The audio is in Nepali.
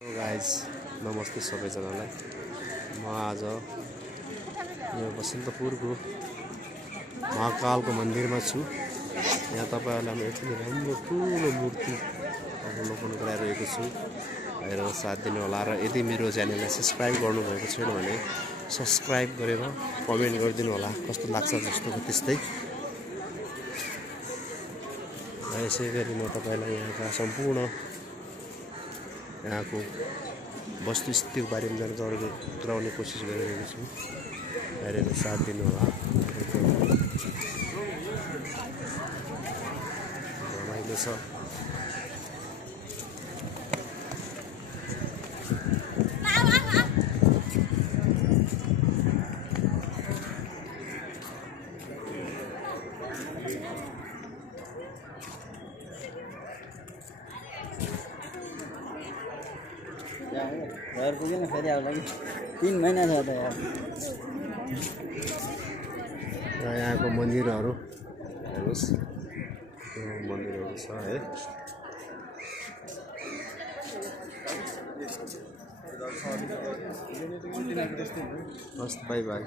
गाइज नमस्ते सबैजनालाई। म आज यो बसन्तपुरको महाकालको मन्दिरमा छु। यहाँ तपाईहरुलाई म यति राम्रो ठुलो मूर्ति अवलोकन गराइरहेको छु। हेरेर साथ दिनु होला र यदि मेरो च्यानललाई सब्स्क्राइब गर्नुभएको छैन भने सब्स्क्राइब गरेर कमेन्ट गरिदिनु होला। कस्तो लाग्छ जस्तोको त्यस्तै। र यसैगरी म तपाईलाई यहाँका सम्पूर्ण यहाँको वस्तुस्थितिको बारेमा जानकारी गराउने कोसिस गरिरहेको छु। हेरेर साथ दिनु होला। रमाइलो छ। घर पुगेन फेरि आउला कि 3 महिना छ त यार। र यहाँको मन्दिरहरू हेर्नुस्, यो मन्दिरहरू छ है। हस्, बाई बाई।